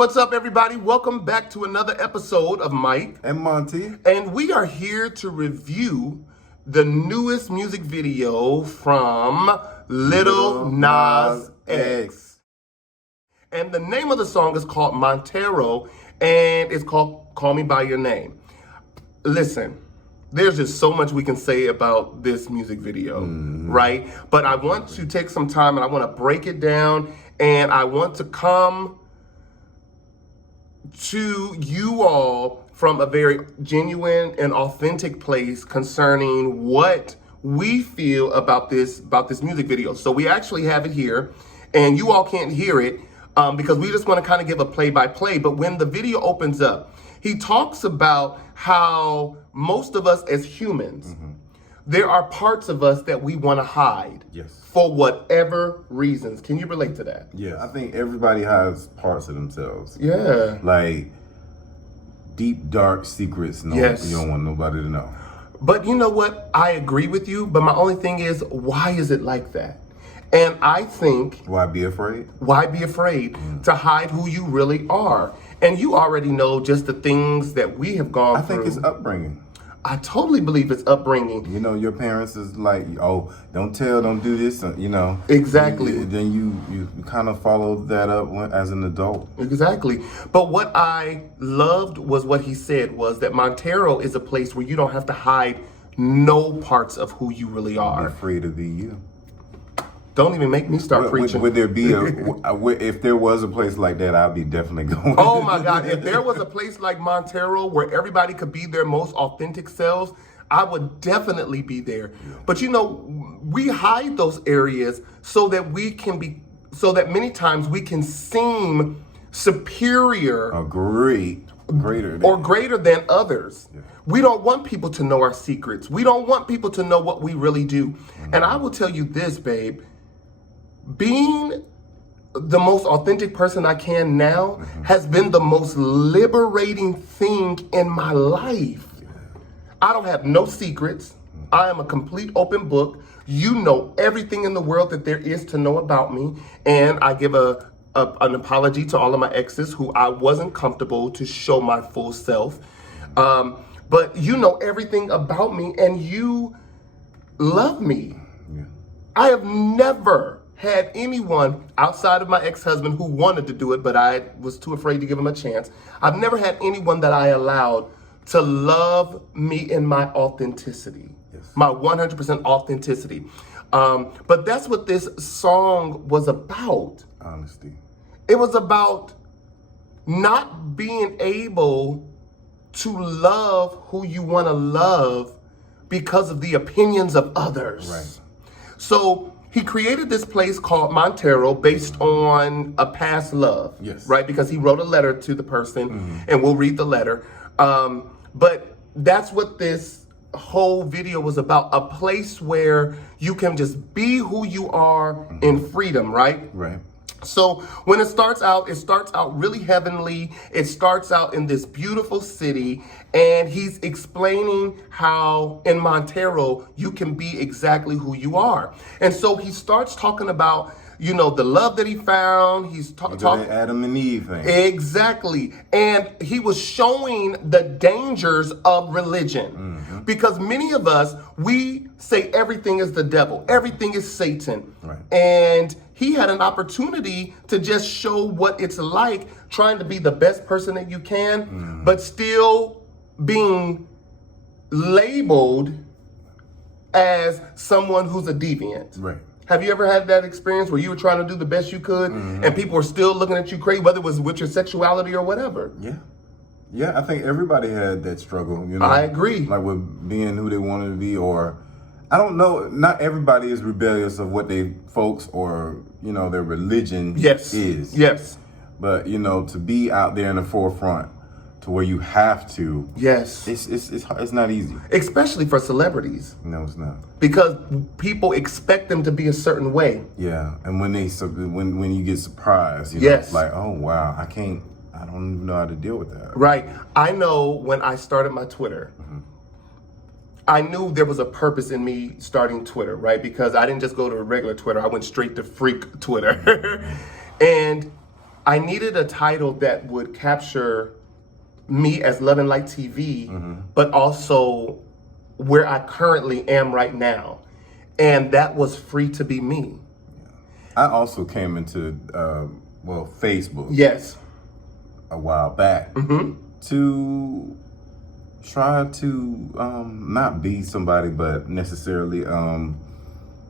what's up, everybody? Welcome back to another episode of Mike and Monty. And we are here to review the newest music video from Lil Nas X. And the name of the song is called Montero, and it's called Call Me By Your Name. Listen, there's just so much we can say about this music video, right? But I want to take some time and I want to break it down, and I want to come to you all from a very genuine and authentic place concerning what we feel about this music video. So we actually have it here, and you all can't hear it because we just want to kind of give a play-by-play. But when the video opens up, he talks about how most of us as humans, there are parts of us that we want to hide. Yes. For whatever reasons. Can you relate to that? Yeah, I think everybody has parts of themselves. Yeah. Like deep, dark secrets. Yes. You don't want nobody to know. But you know what? I agree with you. But my only thing is, why is it like that? And I think... Why be afraid? Why be afraid to hide who you really are? And you already know just the things that we have gone through. I think it's upbringing. I totally believe it's upbringing. You know, your parents is like, oh, don't tell, don't do this, you know. Exactly. Then you kind of follow that up as an adult. Exactly. But what I loved was what he said was that Montero is a place where you don't have to hide no parts of who you really are. Be free to be you. Don't even make me start preaching. Would there be if there was a place like that, I'd be definitely going. Oh my God, if there was a place like Montero where everybody could be their most authentic selves, I would definitely be there. Yeah. But you know, we hide those areas so that many times we can seem superior. Greater than others. Yeah. We don't want people to know our secrets. We don't want people to know what we really do. And I will tell you this, babe. Being the most authentic person I can now has been the most liberating thing in my life. I don't have no secrets. I am a complete open book. You know everything in the world that there is to know about me. And I give an apology to all of my exes who I wasn't comfortable to show my full self. But you know everything about me, and you love me. Yeah. I have never had anyone outside of my ex-husband who wanted to do it, but I was too afraid to give him a chance. I've never had anyone that I allowed to love me in my authenticity, my 100% authenticity. But that's what this song was about. Honesty. It was about not being able to love who you want to love because of the opinions of others. Right. So he created this place called Montero based on a past love. Yes. Right? Because he wrote a letter to the person, and we'll read the letter. But that's what this whole video was about, a place where you can just be who you are in freedom, right? Right. So when it starts out really heavenly. It starts out in this beautiful city, and he's explaining how in Montero you can be exactly who you are. And so he starts talking about, you know, the love that he found. He's talking Adam and Eve thing. Exactly. And he was showing the dangers of religion. Because many of us, we say everything is the devil, everything is Satan. Right. And he had an opportunity to just show what it's like trying to be the best person that you can, but still being labeled as someone who's a deviant. Right. Have you ever had that experience where you were trying to do the best you could and people were still looking at you crazy, whether it was with your sexuality or whatever? Yeah. Yeah, I think everybody had that struggle, you know. I agree. Like with being who they wanted to be, or I don't know, not everybody is rebellious of what they folks or, you know, their religion is. Yes. But, you know, to be out there in the forefront to where you have to. Yes. It's not easy. Especially for celebrities. No, it's not. Because people expect them to be a certain way. Yeah. And when you get surprised, you know, it's like, oh, wow, I don't even know how to deal with that. Right. I know when I started my Twitter, I knew there was a purpose in me starting Twitter, right? Because I didn't just go to a regular Twitter. I went straight to freak Twitter. And I needed a title that would capture me as LoveAndLightTV, but also where I currently am right now. And that was Free to Be Me. I also came into, Facebook. Yes. A while back to try to not be somebody, but necessarily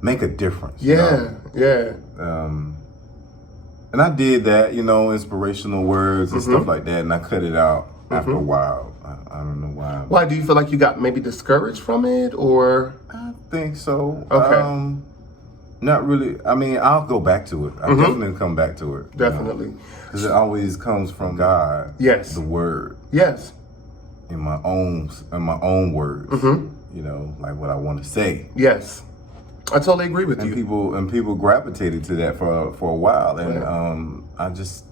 make a difference. Yeah. And I did that, inspirational words and stuff like that, and I cut it out after a while. I don't know why. Why? Do you feel like you got maybe discouraged from it, or? I think so. Okay. Not really. I mean, I'll go back to it. I definitely come back to it. Definitely. Because it always comes from God. Yes. The word. Yes. In my own words. Like what I want to say. Yes. I totally agree with you. People gravitated to that for a while, and I just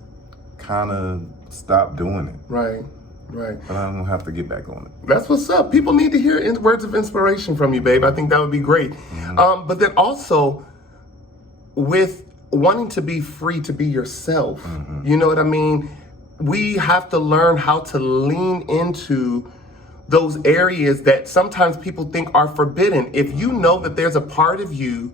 kind of stopped doing it. Right. But I'm gonna have to get back on it. That's what's up. People need to hear words of inspiration from you, babe. I think that would be great. But then also, with wanting to be free to be yourself, you know what I mean? We have to learn how to lean into those areas that sometimes people think are forbidden. If you know that there's a part of you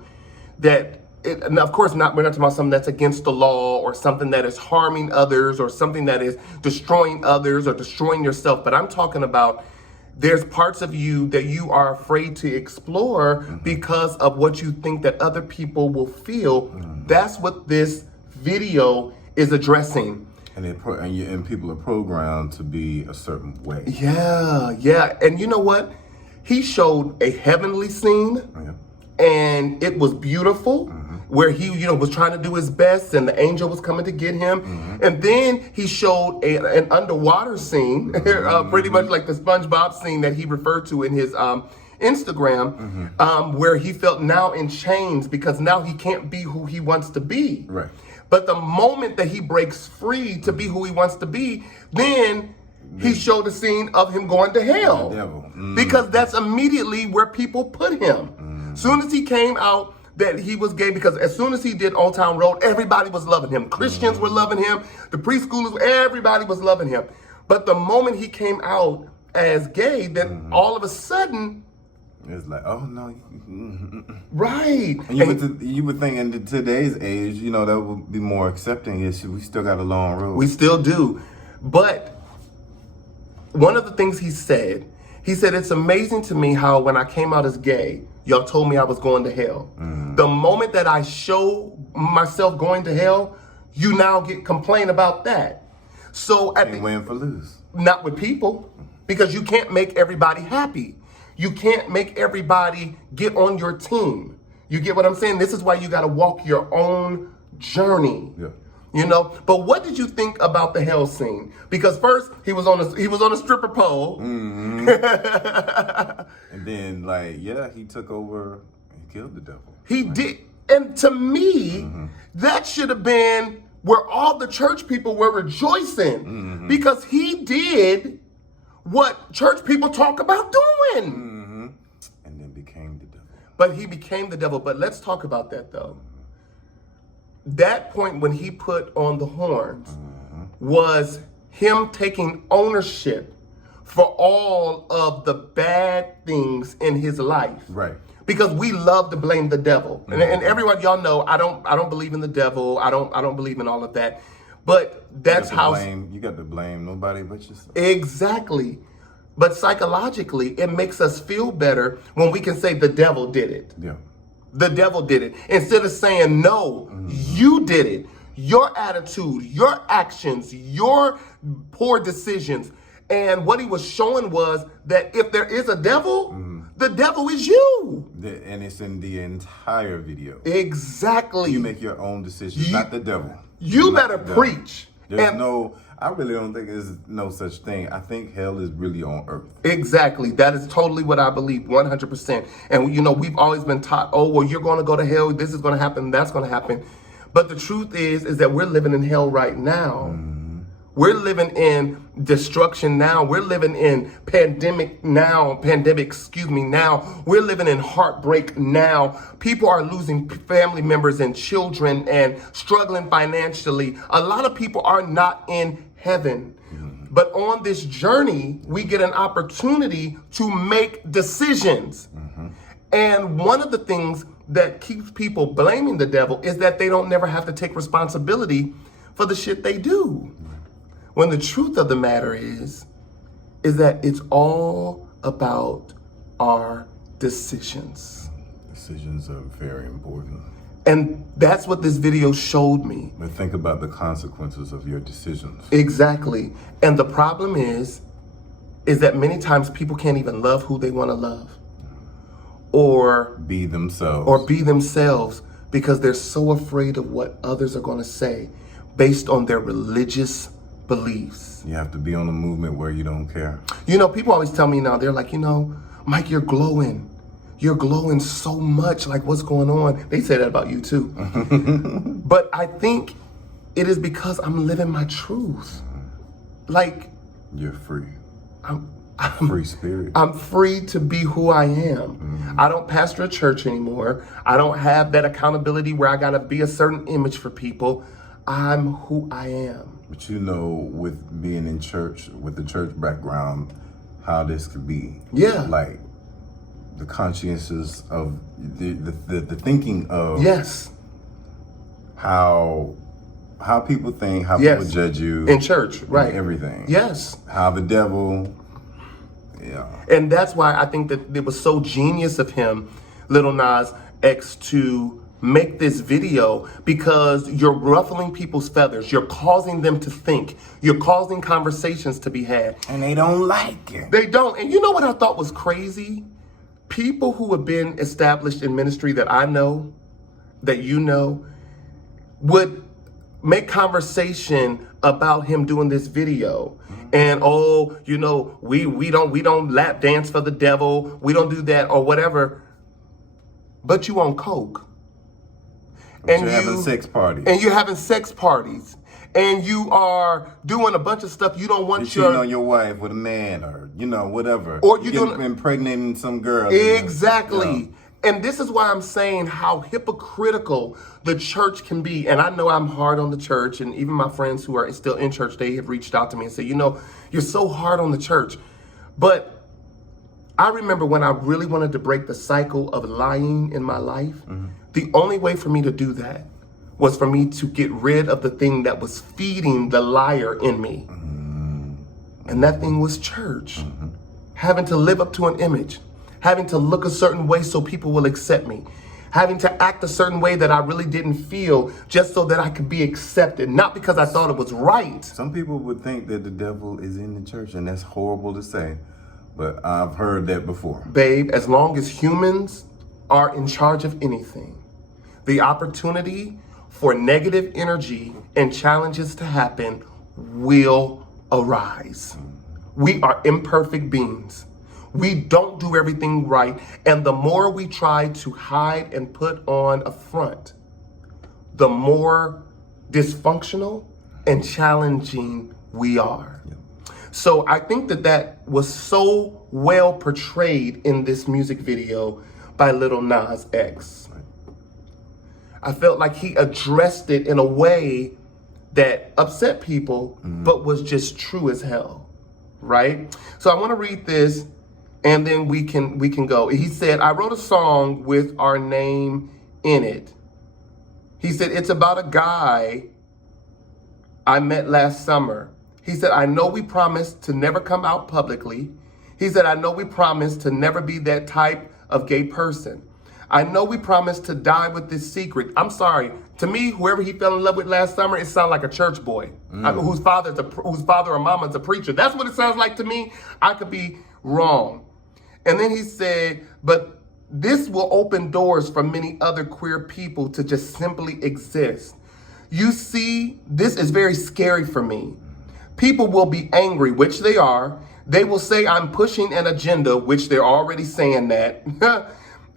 that, and of course, we're not talking about something that's against the law or something that is harming others or something that is destroying others or destroying yourself. But I'm talking about there's parts of you that you are afraid to explore because of what you think that other people will feel. That's what this video is addressing. And people are programmed to be a certain way. Yeah. And you know what? He showed a heavenly scene, and it was beautiful, where he, was trying to do his best, and the angel was coming to get him. And then he showed an underwater scene, pretty much like the SpongeBob scene that he referred to in his Instagram, where he felt now in chains because now he can't be who he wants to be. Right. But the moment that he breaks free to be who he wants to be, then he showed a scene of him going to hell. The devil. Because that's immediately where people put him. Soon as he came out that he was gay, because as soon as he did Old Town Road, everybody was loving him. Christians were loving him. The preschoolers, everybody was loving him. But the moment he came out as gay, then all of a sudden, it's like, oh no. Right. And you would think in today's age, that would be more accepting. Yes, we still got a long road. We still do. But one of the things he said, it's amazing to me how when I came out as gay, y'all told me I was going to hell. The moment that I show myself going to hell, you now complain about that. So win for lose. Not with people, because you can't make everybody happy. You can't make everybody get on your team. You get what I'm saying? This is why you got to walk your own journey. Yeah. But what did you think about the hell scene? Because first he was on a stripper pole. And then he took over and killed the devil. He did. And to me, that should have been where all the church people were rejoicing, because he did what church people talk about doing. And then became the devil. But he became the devil. But let's talk about that, though. That point when he put on the horns was him taking ownership for all of the bad things in his life. Right. Because we love to blame the devil. And everyone, y'all know, I don't believe in the devil. I don't believe in all of that. But that's how you got to blame nobody but yourself. Exactly. But psychologically, it makes us feel better when we can say the devil did it. Yeah. The devil did it. Instead of saying, no, you did it. Your attitude, your actions, your poor decisions. And what he was showing was that if there is a devil, the devil is you. And it's in the entire video. Exactly. You make your own decisions, not the devil. You better preach. I really don't think there's no such thing. I think hell is really on earth. Exactly. That is totally what I believe, 100%. And, we've always been taught, oh, well, you're going to go to hell. This is going to happen. That's going to happen. But the truth is that we're living in hell right now. We're living in destruction now. We're living in pandemic now. Now. We're living in heartbreak now. People are losing family members and children and struggling financially. A lot of people are not in heaven. But on this journey, we get an opportunity to make decisions. And one of the things that keeps people blaming the devil is that they don't never have to take responsibility for the shit they do. When the truth of the matter is that it's all about our decisions. Decisions are very important. And that's what this video showed me. But think about the consequences of your decisions. Exactly. And the problem is that many times people can't even love who they want to love. Or be themselves. Because they're so afraid of what others are going to say based on their religious beliefs. You have to be on a movement where you don't care. You know, people always tell me now, they're like, Mike, you're glowing. You're glowing so much. Like, what's going on? They say that about you too. But I think it is because I'm living my truth. Like, you're free. I'm free spirit. I'm free to be who I am. I don't pastor a church anymore. I don't have that accountability where I gotta be a certain image for people. I'm who I am. But with being in church, with the church background, how this could be. Yeah. Like the consciences of the thinking of yes. How people think, how people judge you. In church, right. Everything. Yes. How the devil, yeah. And that's why I think that it was so genius of him, Lil Nas X, to make this video, because you're ruffling people's feathers. You're causing them to think. You're causing conversations to be had. And they don't like it. They don't. And you know what I thought was crazy? People who have been established in ministry that I know, that you know, would make conversation about him doing this video. And we don't lap dance for the devil. We don't do that or whatever. But you on coke. And you're having sex parties. And you're having sex parties. And you are doing a bunch of stuff you don't want cheating on your wife with a man or, whatever. Or you're impregnating some girl. Exactly. And this is why I'm saying how hypocritical the church can be. And I know I'm hard on the church, and even my friends who are still in church, they have reached out to me and said, you're so hard on the church. But I remember when I really wanted to break the cycle of lying in my life, the only way for me to do that was for me to get rid of the thing that was feeding the liar in me. And that thing was church. Having to live up to an image. Having to look a certain way so people will accept me. Having to act a certain way that I really didn't feel just so that I could be accepted. Not because I thought it was right. Some people would think that the devil is in the church, and that's horrible to say. But I've heard that before. Babe, as long as humans are in charge of anything, the opportunity for negative energy and challenges to happen will arise. We are imperfect beings. We don't do everything right. And the more we try to hide and put on a front, the more dysfunctional and challenging we are. So I think that was so well portrayed in this music video by Lil Nas X. I felt like he addressed it in a way that upset people, but was just true as hell, right? So I want to read this, and then we can go. He said, I wrote a song with our name in it. He said, it's about a guy I met last summer. He said, I know we promised to never come out publicly. He said, I know we promised to never be that type of gay person. I know we promised to die with this secret. I'm sorry. To me, whoever he fell in love with last summer, it sounded like a church boy whose father or mama is a preacher. That's what it sounds like to me. I could be wrong. And then he said, but this will open doors for many other queer people to just simply exist. You see, this is very scary for me. People will be angry, which they are. They will say I'm pushing an agenda, which they're already saying that.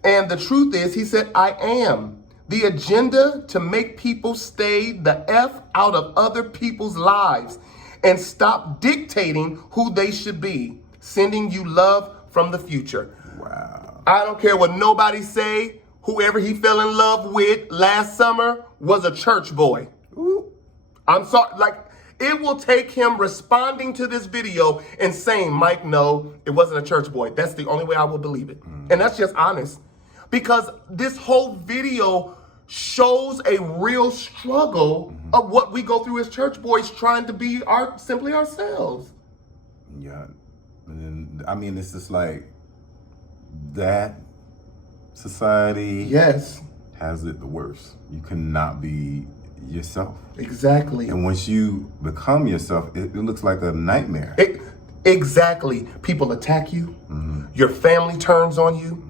And the truth is, he said, I am. The agenda to make people stay the F out of other people's lives. and stop dictating who they should be. Sending you love from the future. Wow. I don't care what nobody say. Whoever he fell in love with last summer was a church boy. Ooh. I'm sorry, like, it will take him responding to this video and saying, Mike, no, it wasn't a church boy. That's the only way I will believe it. And that's just honest. Because this whole video shows a real struggle of what we go through as church boys trying to be simply ourselves. Yeah. And then, I mean, it's just like that society has it the worst. You cannot be yourself. Exactly. And once you become yourself, it looks like a nightmare. Exactly. People attack you. Your family turns on you.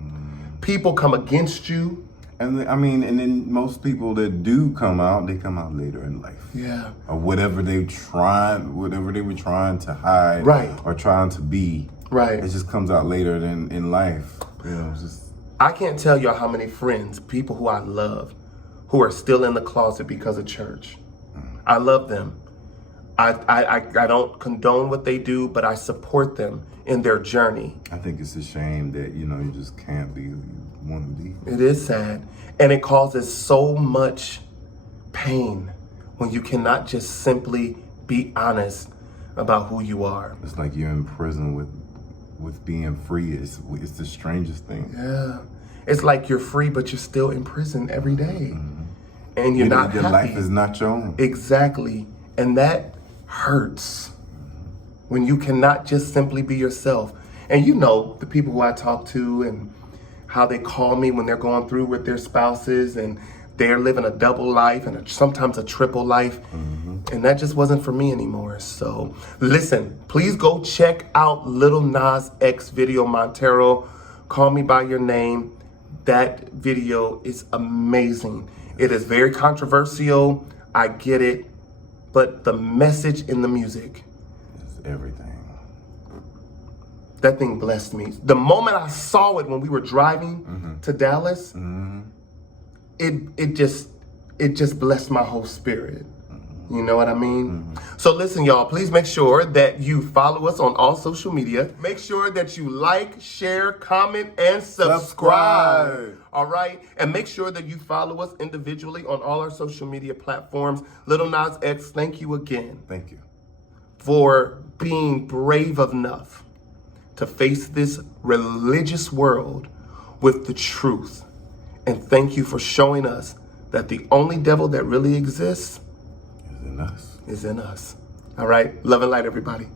People come against you. And I mean, and then most people that do come out, they come out later in life. Yeah. Or whatever they were trying to hide. Right. Or trying to be. Right. It just comes out later in life. You know, it's just. I can't tell y'all how many friends, people who I love, who are still in the closet because of church. I love them. I don't condone what they do, but I support them in their journey. I think it's a shame that, you know, you just can't be who you want to be. It is sad. And it causes so much pain when you cannot just simply be honest about who you are. It's like you're in prison with being free. It's the strangest thing. Yeah. It's like you're free, but you're still in prison every day. And you're not your happy. life is not your own. Exactly. And that hurts when you cannot just simply be yourself. And you know, the people who I talk to and how they call me when they're going through with their spouses and they're living a double life and sometimes a triple life. And that just wasn't for me anymore. So listen, please go check out Lil Nas X video, Montero. Call Me By Your Name. That video is amazing. It is very controversial. I get it. But the message in the music. It's everything. That thing blessed me. The moment I saw it when we were driving to Dallas, it just blessed my whole spirit. You know what I mean? So listen, y'all, please make sure that you follow us on all social media. Make sure that you like, share, comment, and subscribe. All right? And make sure that you follow us individually on all our social media platforms. Lil Nas X, thank you again. Thank you. For being brave enough to face this religious world with the truth. And thank you for showing us that the only devil that really exists Is in us. is in us. All right. Love and light, everybody.